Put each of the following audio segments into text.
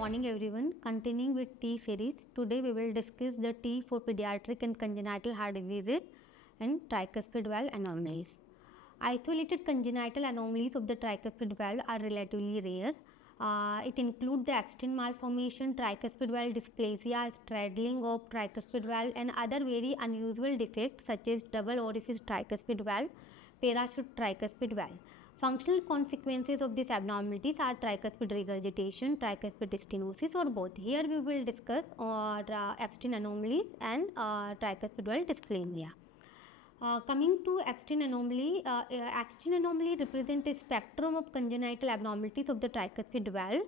morning everyone. Continuing with T series, today we will discuss the T for pediatric and congenital heart diseases and tricuspid valve anomalies. Isolated congenital anomalies of the tricuspid valve are relatively rare. It includes the extend malformation, tricuspid valve dysplasia, straddling of tricuspid valve and other very unusual defects such as double orifice tricuspid valve, parachute tricuspid valve. Functional consequences of these abnormalities are tricuspid regurgitation, tricuspid stenosis or both. Here we will discuss abstain anomalies and tricuspid valve dysplasia. Coming to abstain anomaly represents a spectrum of congenital abnormalities of the tricuspid valve.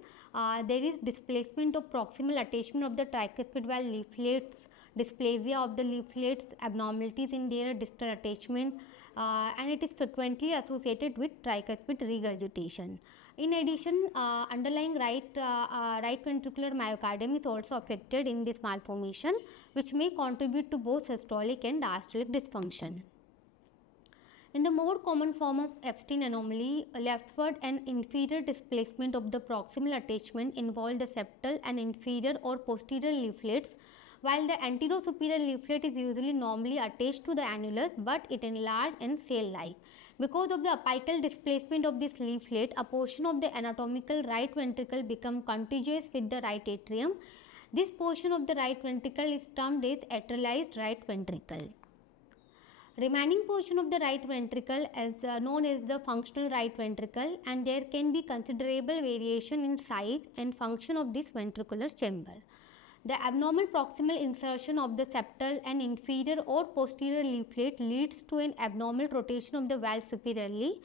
There is displacement of proximal attachment of the tricuspid valve leaflets, dysplasia of the leaflets, abnormalities in their distal attachment, and it is frequently associated with tricuspid regurgitation. In addition, underlying right ventricular myocardium is also affected in this malformation, which may contribute to both systolic and diastolic dysfunction. In the more common form of abstain anomaly, leftward and inferior displacement of the proximal attachment involve the septal and inferior or posterior leaflets, while the anterosuperior leaflet is usually normally attached to the annulus, but it enlarged and cell-like. Because of the apical displacement of this leaflet, a portion of the anatomical right ventricle becomes contiguous with the right atrium. This portion of the right ventricle is termed as atrialized right ventricle. Remaining portion of the right ventricle is known as the functional right ventricle, and there can be considerable variation in size and function of this ventricular chamber. The abnormal proximal insertion of the septal and inferior or posterior leaflet leads to an abnormal rotation of the valve superiorly,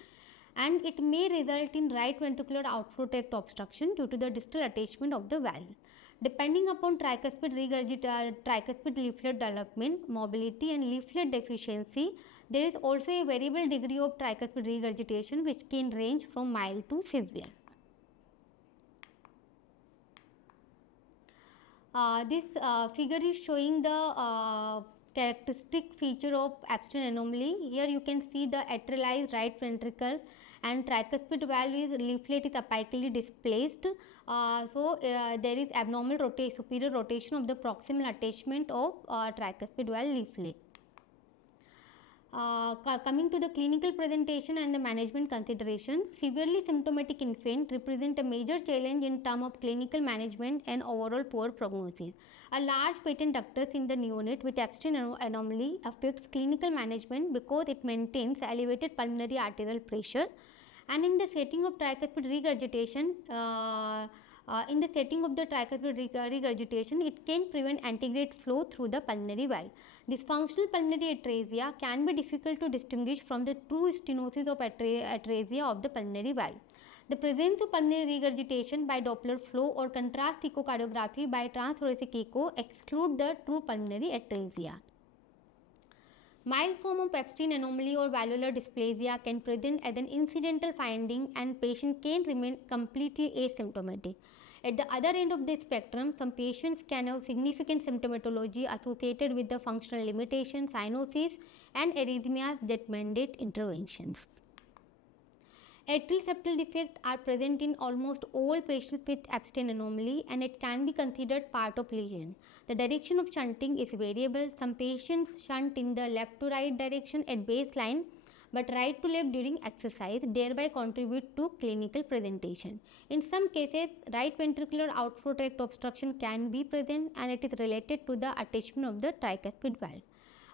and it may result in right ventricular outflow tract obstruction due to the distal attachment of the valve. Depending upon tricuspid leaflet development, mobility and leaflet deficiency, there is also a variable degree of tricuspid regurgitation which can range from mild to severe. This figure is showing the characteristic feature of abstain anomaly. Here you can see the atrialized right ventricle and tricuspid valve leaflet is apically displaced. There is abnormal superior rotation of the proximal attachment of tricuspid valve leaflet. Coming to the clinical presentation and the management consideration, severely symptomatic infant represent a major challenge in terms of clinical management and overall poor prognosis. A large patent ductus in the neonate with abstain anomaly affects clinical management because it maintains elevated pulmonary arterial pressure, and in the setting of tricuspid regurgitation, regurgitation, it can prevent antegrade flow through the pulmonary valve. This functional pulmonary atresia can be difficult to distinguish from the true stenosis of atresia of the pulmonary valve. The presence of pulmonary regurgitation by Doppler flow or contrast echocardiography by transthoracic echo exclude the true pulmonary atresia. Mild form of abstain anomaly or valvular dysplasia can present as an incidental finding and patient can remain completely asymptomatic. At the other end of the spectrum, some patients can have significant symptomatology associated with the functional limitations, cyanosis and arrhythmias that mandate interventions. Atrial septal defects are present in almost all patients with abstain anomaly, and it can be considered part of lesion. The direction of shunting is variable. Some patients shunt in the left to right direction at baseline, but right to left during exercise, thereby contribute to clinical presentation. In some cases, right ventricular outflow tract obstruction can be present, and it is related to the attachment of the tricuspid valve.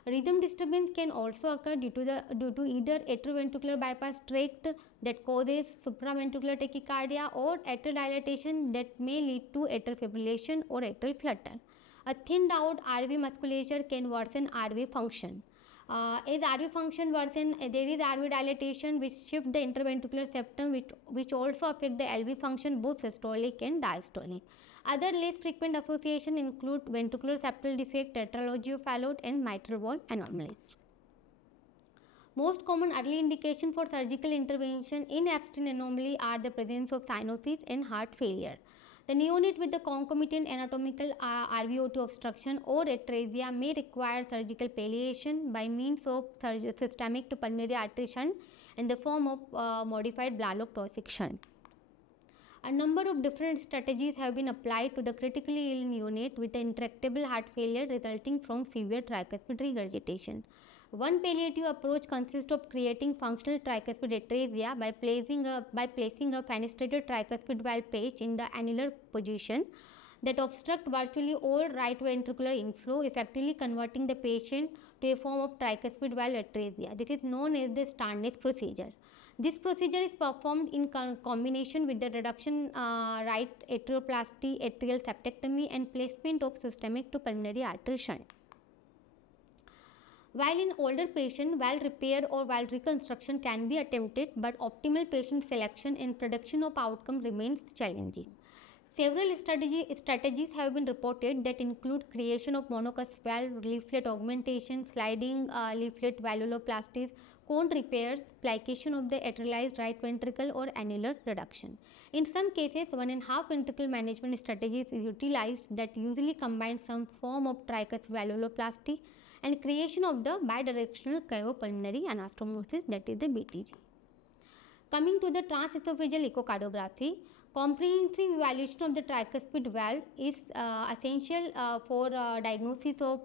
Rhythm disturbance can also occur due to either atrioventricular bypass tract that causes supraventricular tachycardia or atrial dilatation that may lead to atrial fibrillation or atrial flutter. A thinned out RV musculature can worsen RV function. As RV function worsen, there is RV dilatation which shifts the interventricular septum which also affect the LV function both systolic and diastolic. Other less frequent associations include ventricular septal defect, tetralogy of Fallot and mitral valve anomalies. Most common early indication for surgical intervention in abstain anomaly are the presence of cyanosis and heart failure. The neonate with the concomitant anatomical RVO2 obstruction or atresia may require surgical palliation by means of systemic to pulmonary artery shunt in the form of modified Blalock-Taussig shunt. A number of different strategies have been applied to the critically ill unit with intractable heart failure resulting from severe tricuspid regurgitation. One palliative approach consists of creating functional tricuspid atresia by placing a fenestrated tricuspid valve patch in the annular position that obstruct virtually all right ventricular inflow, effectively converting the patient to a form of tricuspid valve atresia. This is known as the Starnes procedure. This procedure is performed in combination with the reduction right atrioplasty, atrial septectomy and placement of systemic to pulmonary artery shunt. While in older patients, valve repair or valve reconstruction can be attempted, but optimal patient selection and prediction of outcome remains challenging. Several strategies have been reported that include creation of monocusp valve, leaflet augmentation, sliding leaflet valvuloplasties, cone repairs, plication of the atrialized right ventricle or annular reduction. In some cases, 1.5 ventricle management strategies is utilized that usually combine some form of tricuspid valvuloplasty and creation of the bidirectional cavopulmonary anastomosis, that is the BTG. Coming to the transesophageal echocardiography, comprehensive evaluation of the tricuspid valve is essential for diagnosis of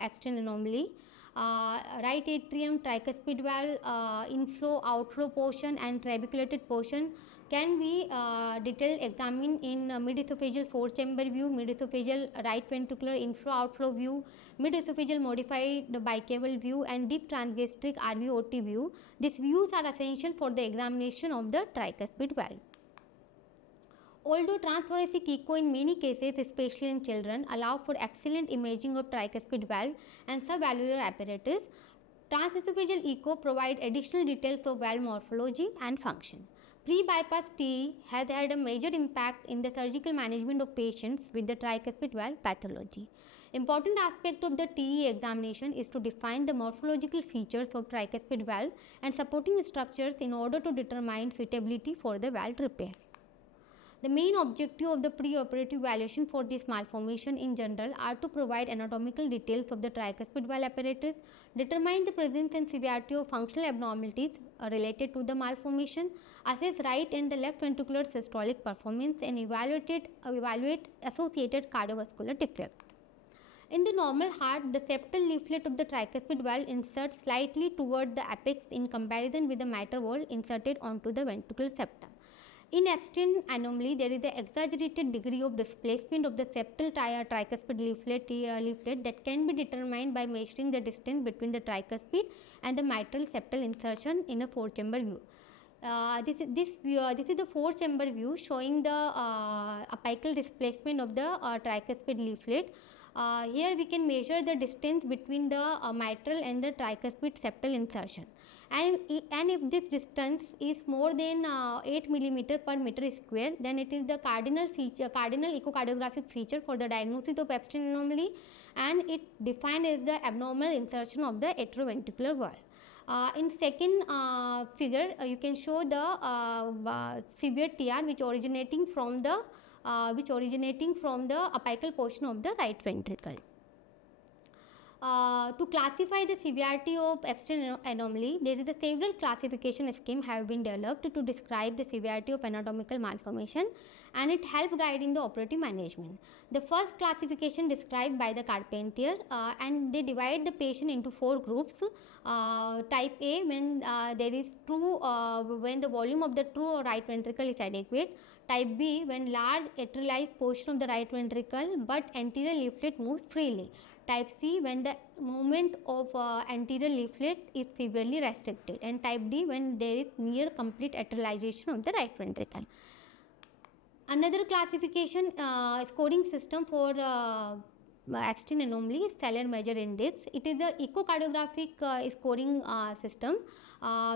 external anomaly. Right atrium, tricuspid valve, inflow, outflow portion and trabeculated portion can be detailed examined in mid-esophageal 4-chamber view, mid-esophageal right ventricular inflow-outflow view, mid-esophageal modified bicaval view and deep transgastric RVOT view. These views are essential for the examination of the tricuspid valve. Although transthoracic echo in many cases, especially in children, allow for excellent imaging of tricuspid valve and subvalvular apparatus, transesophageal echo provide additional details of valve morphology and function. Pre-bypass TE has had a major impact in the surgical management of patients with the tricuspid valve pathology. Important aspect of the TE examination is to define the morphological features of tricuspid valve and supporting structures in order to determine suitability for the valve repair. The main objective of the preoperative evaluation for this malformation in general are to provide anatomical details of the tricuspid valve apparatus, determine the presence and severity of functional abnormalities related to the malformation, assess right and the left ventricular systolic performance and evaluate associated cardiovascular defect. In the normal heart, the septal leaflet of the tricuspid valve inserts slightly toward the apex in comparison with the mitral wall inserted onto the ventricular septum. In extreme anomaly, there is an exaggerated degree of displacement of the septal tricuspid leaflet that can be determined by measuring the distance between the tricuspid and the mitral septal insertion in a 4-chamber view. This is the 4-chamber view showing the apical displacement of the tricuspid leaflet. Here we can measure the distance between the mitral and the tricuspid septal insertion. And if this distance is more than 8 mm per meter square, then it is the cardinal echocardiographic feature for the diagnosis of Epstein anomaly, and it defined as the abnormal insertion of the atrioventricular valve. In second figure, you can show the severe TR which originating from the apical portion of the right ventricle. To classify the severity of Epstein anomaly, there is a several classification scheme have been developed to describe the severity of anatomical malformation, and it help guide in the operative management. The first classification described by the Carpentier, and they divide the patient into 4 groups. Type A, when there is true, when the volume of the true right ventricle is adequate. Type B, when large atrialized portion of the right ventricle but anterior leaflet moves freely. Type C, when the movement of anterior leaflet is severely restricted, and type D, when there is near complete atrialization of the right ventricle. Another classification scoring system for Epstein anomaly is Seller Measure Index. It is the echocardiographic scoring system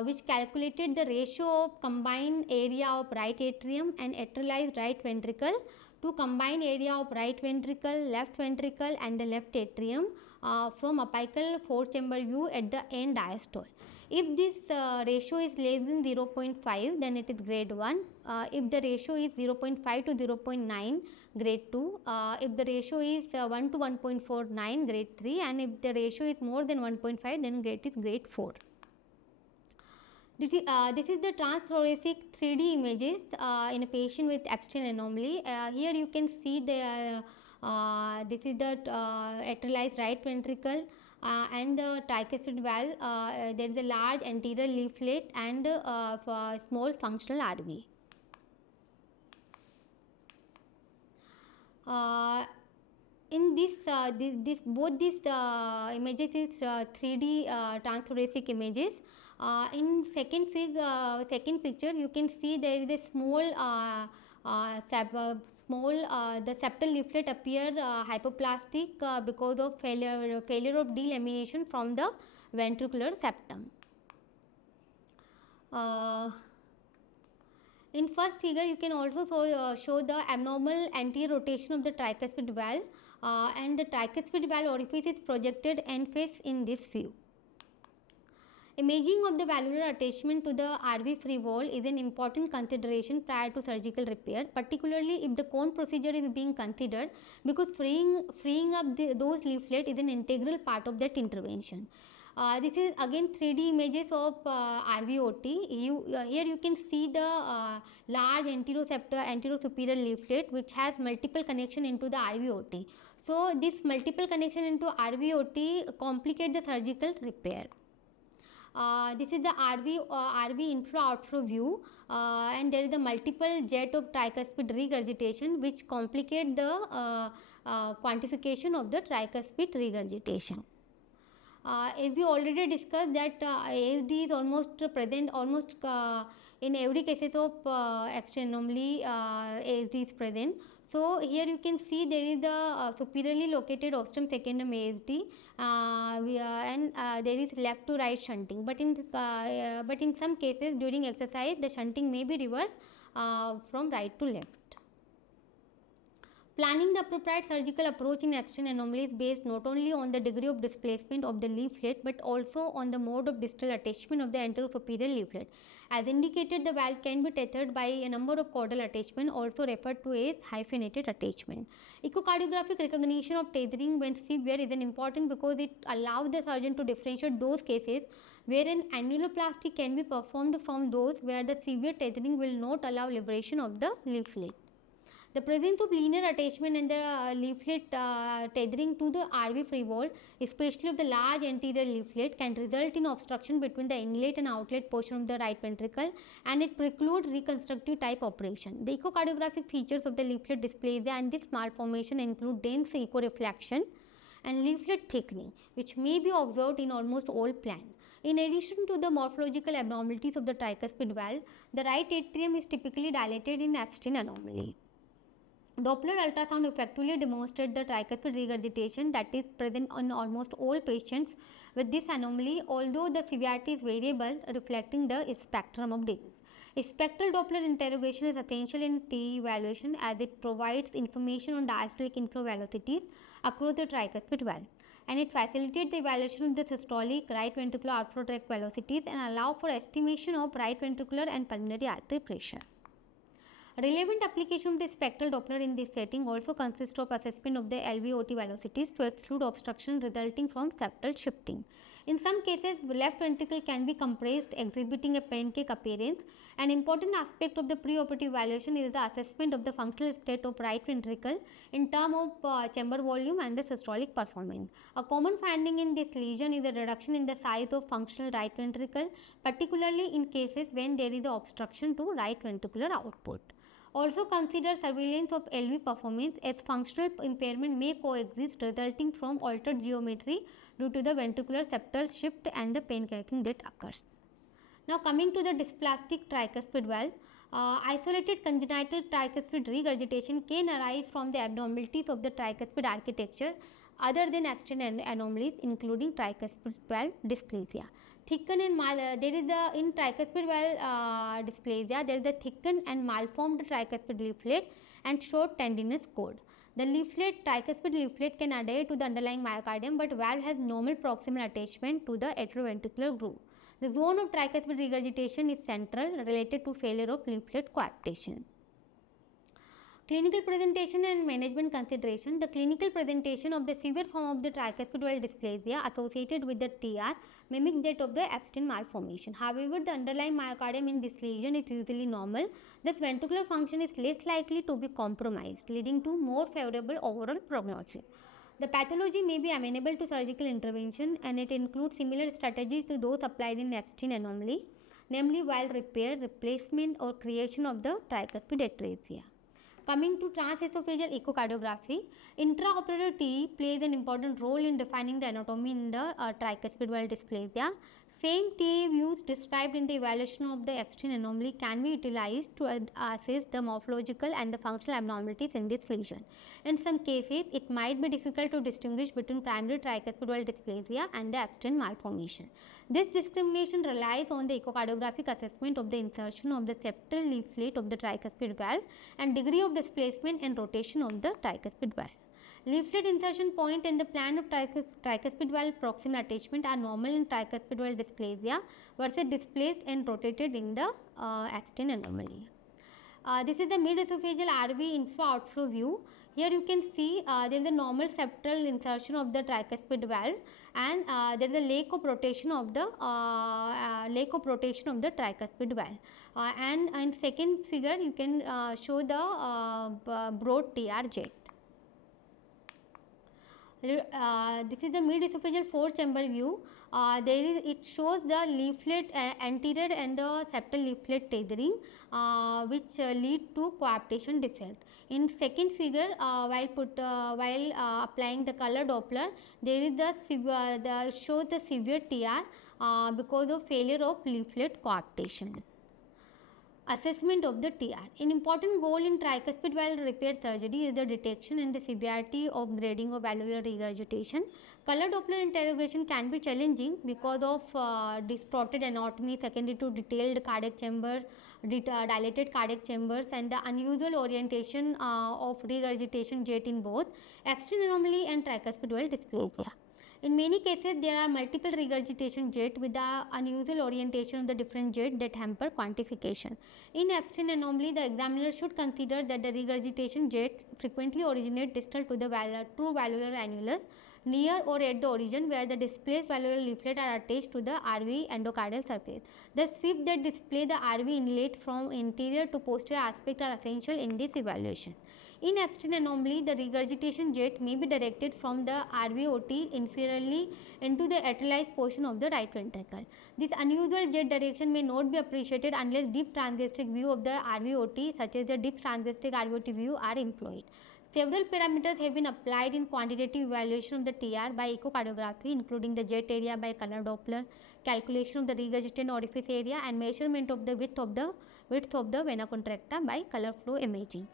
which calculated the ratio of combined area of right atrium and atrialized right ventricle to combined area of right ventricle, left ventricle and the left atrium from apical 4-chamber view at the end diastole. If this ratio is less than 0.5, then it is grade 1. If the ratio is 0.5 to 0.9, grade 2. If the ratio is 1 to 1.49, grade 3, and if the ratio is more than 1.5, then grade is grade 4. This is the transthoracic 3D images in a patient with abstinent anomaly. Here you can see this is the atrialized right ventricle and the tricuspid valve. There is a large anterior leaflet and small functional RV. In both these images is 3D transthoracic images. In second picture, you can see there is a small the septal leaflet appear hypoplastic because of failure of delamination from the ventricular septum. In first figure, you can also show the abnormal anterior rotation of the tricuspid valve, and the tricuspid valve orifice is projected end face in this view. Imaging of the valvular attachment to the RV free wall is an important consideration prior to surgical repair, particularly if the cone procedure is being considered, because freeing up those leaflets is an integral part of that intervention. This is again 3D images of RVOT. Here you can see the large anterosuperior leaflet which has multiple connection into the RVOT. So this multiple connection into RVOT complicate the surgical repair. This is the RV infra-outflow view, and there is a multiple jet of tricuspid regurgitation which complicate the quantification of the tricuspid regurgitation. As we already discussed that ASD is almost present in every cases of abstinent anomaly. ASD is present. So here you can see there is a superiorly located ostrum secundum ASD, and there is left to right shunting. But in some cases during exercise the shunting may be reversed from right to left. Planning the appropriate surgical approach in abstinent anomaly is based not only on the degree of displacement of the leaflet but also on the mode of distal attachment of the anterosuperior leaflet. As indicated, the valve can be tethered by a number of caudal attachments, also referred to as hyphenated attachment. Echocardiographic recognition of tethering when severe is important because it allows the surgeon to differentiate those cases where an annuloplasty can be performed from those where the severe tethering will not allow liberation of the leaflet. The presence of linear attachment and the leaflet tethering to the RV free wall, especially of the large anterior leaflet, can result in obstruction between the inlet and outlet portion of the right ventricle, and it precludes reconstructive type operation. The echocardiographic features of the leaflet dysplasia and this malformation include dense echo-reflection and leaflet thickening, which may be observed in almost all plans. In addition to the morphological abnormalities of the tricuspid valve, the right atrium is typically dilated in abstinent anomaly. Doppler ultrasound effectively demonstrates the tricuspid regurgitation that is present in almost all patients with this anomaly, although the severity is variable, reflecting the spectrum of disease. Spectral Doppler interrogation is essential in TE evaluation as it provides information on diastolic inflow velocities across the tricuspid valve, and it facilitates the evaluation of the systolic right ventricular outflow tract velocities and allow for estimation of right ventricular and pulmonary artery pressure. Relevant application of the spectral Doppler in this setting also consists of assessment of the LVOT velocities to exclude obstruction resulting from septal shifting. In some cases, left ventricle can be compressed, exhibiting a pancake appearance. An important aspect of the preoperative evaluation is the assessment of the functional state of right ventricle in terms of chamber volume and the systolic performance. A common finding in this lesion is a reduction in the size of functional right ventricle, particularly in cases when there is an obstruction to right ventricular output. Also consider surveillance of LV performance, as functional impairment may coexist resulting from altered geometry due to the ventricular septal shift and the pancaking that occurs. Now coming to the dysplastic tricuspid valve, isolated congenital tricuspid regurgitation can arise from the abnormalities of the tricuspid architecture other than abstinent anomalies, including tricuspid valve dysplasia. Thickened and in tricuspid valve dysplasia, there is a thickened and malformed tricuspid leaflet and short tendinous cord. The tricuspid leaflet can adhere to the underlying myocardium, but valve has normal proximal attachment to the atrioventricular groove. The zone of tricuspid regurgitation is central, related to failure of leaflet coaptation. Clinical presentation and management consideration. The clinical presentation of the severe form of the tricuspid valve dysplasia associated with the TR mimic that of the abstinent malformation. However, the underlying myocardium in this lesion is usually normal. Thus, ventricular function is less likely to be compromised, leading to more favorable overall prognosis. The pathology may be amenable to surgical intervention, and it includes similar strategies to those applied in abstinent anomaly, namely valve repair, replacement or creation of the tricuspid atresia. Coming to transesophageal echocardiography, intraoperative TE plays an important role in defining the anatomy in the tricuspid valve dysplasia. Same TE views described in the evaluation of the abstinent anomaly can be utilized to assess the morphological and the functional abnormalities in this lesion. In some cases, it might be difficult to distinguish between primary tricuspid valve dysplasia and the abstinent malformation. This discrimination relies on the echocardiographic assessment of the insertion of the septal leaflet of the tricuspid valve and degree of displacement and rotation of the tricuspid valve. Leaflet insertion point and the plan of tricuspid valve proximal attachment are normal in tricuspid valve dysplasia versus displaced and rotated in the abstinent anomaly. This is the mid-esophageal RV inflow-outflow view. Here you can see there is a normal septal insertion of the tricuspid valve, and there is a lack of rotation of the tricuspid valve. And in second figure you can show the broad TR jet. This is the mid-esophageal 4-chamber view. It shows the leaflet anterior and the septal leaflet tethering, which lead to coaptation defect. In second figure, while applying the color Doppler, there is shows the severe TR because of failure of leaflet coaptation. Assessment of the TR. An important goal in tricuspid valve repair surgery is the detection and the severity of grading of valvular regurgitation. Color Doppler interrogation can be challenging because of distorted anatomy secondary to detailed cardiac chamber, dilated cardiac chambers, and the unusual orientation of regurgitation jet in both abstinent anomaly and tricuspid valve dysplasia. In many cases, there are multiple regurgitation jet with the unusual orientation of the different jet that hamper quantification. In abstinent anomaly, the examiner should consider that the regurgitation jet frequently originate distal to the true valvular annulus, near or at the origin where the displaced valvular leaflet are attached to the RV endocardial surface. The sweep that display the RV inlet from interior to posterior aspect are essential in this evaluation. In abstinent anomaly, the regurgitation jet may be directed from the RVOT inferiorly into the atrialized portion of the right ventricle. This unusual jet direction may not be appreciated unless deep transgastric view of the RVOT, such as the deep transgastric RVOT view, are employed. Several parameters have been applied in quantitative evaluation of the TR by echocardiography, including the jet area by color Doppler, calculation of the regurgitant orifice area, and measurement of the width of the vena contracta by color flow imaging.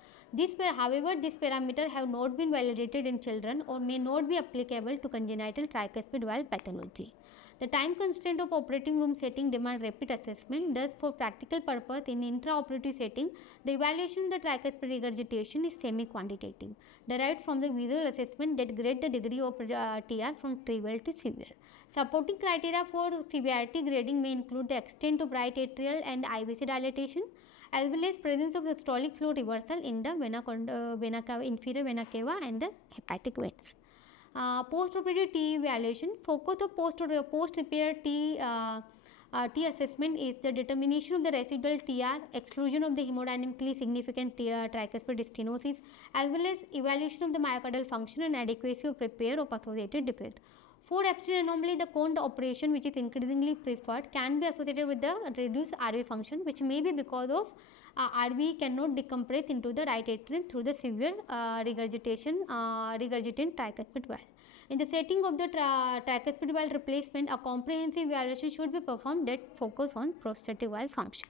However, these parameters have not been validated in children or may not be applicable to congenital tricuspid valve pathology. The time constraint of operating room setting demands rapid assessment. Thus, for practical purpose in intraoperative setting, the evaluation of the tricuspid regurgitation is semi-quantitative, derived from the visual assessment that grade the degree of TR from trivial to severe. Supporting criteria for severity grading may include the extent of right atrial and IVC dilatation, as well as presence of systolic flow reversal in the inferior vena cava and the hepatic veins. Post-operative T evaluation. Focus of post-repair T assessment is the determination of the residual TR, exclusion of the hemodynamically significant tricuspid stenosis, as well as evaluation of the myocardial function and adequacy of repair of associated defect. For abstinent anomaly, the cone operation, which is increasingly preferred, can be associated with the reduced RV function, which may be because of RV cannot decompress into the right atrium through the severe regurgitant tricuspid valve. In the setting of the tricuspid valve replacement, a comprehensive evaluation should be performed that focus on prostatic valve function.